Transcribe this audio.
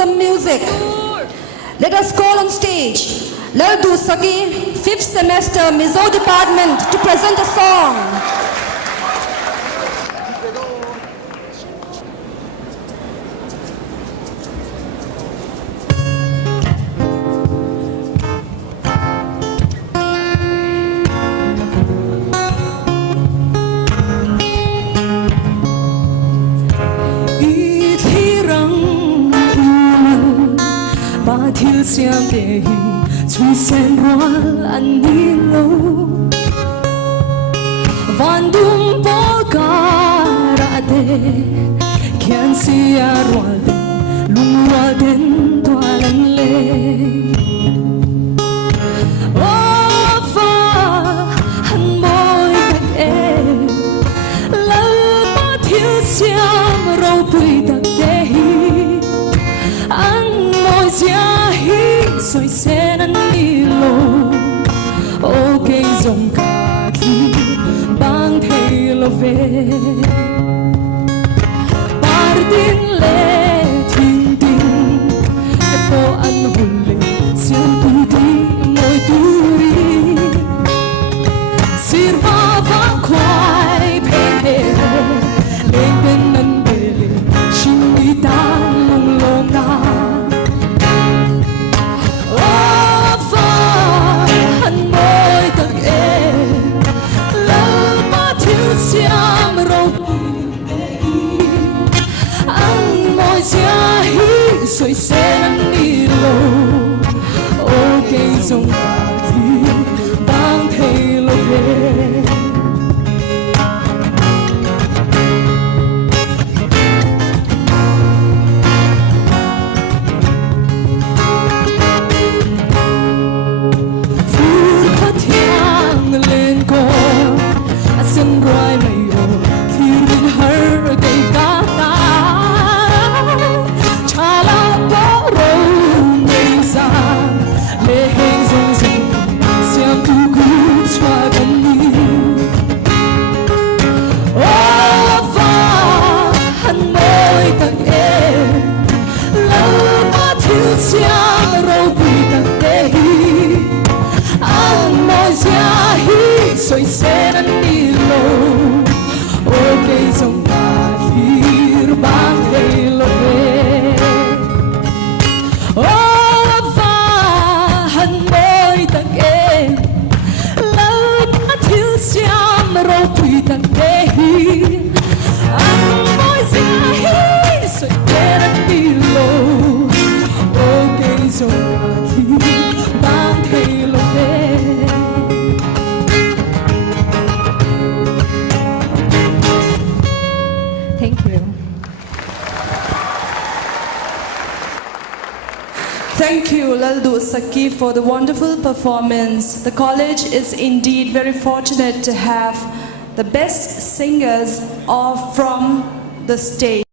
some music. Let us call on stage Lalduhsaki, 5th semester Mizo department to present a song. Thiếu xiêm để chui sen hoa ăn đi lâu van dum po cara de kian sia roal den lung roal den toalan le o fa han moi tak e lau pa thiếu xiêm rau pui tak de ang moi sia soi sen ăn đi lô ô cây rồng cà khi bang thầy lo về partin le tin tin po ăn hồn le siamtu đi ngồi turi sirva va khoai pen he lên bên năn bề chim đi tan lung lông na Siam râu ăn môi xia hi soi sen ăn đi lô ô cây rồng cà thi bang thầy lo về phút khát thiang lên cô sân roi mây ô khi mình hở cây cá ta cha la bó râu mây xa lê hên rong rong xem tu cú xoa gần đi ô pha hằn môi tặng em lâu mà thiếu xiêm râu bùi tặng đê ăn môi xia hi soi sen ăn đi ô cây rồng cà khi bang thầy lo về ô pha hằn môi tặng em lâu mà thiếu xiêm râu pui tặng đê ăn môi xia hi soi sen ăn đi lô ô cây rồng cà khi bang thầy lo về Thank you. Thank you, Lalduhsaki, for the wonderful performance. The college is indeed very fortunate to have the best singers from the state.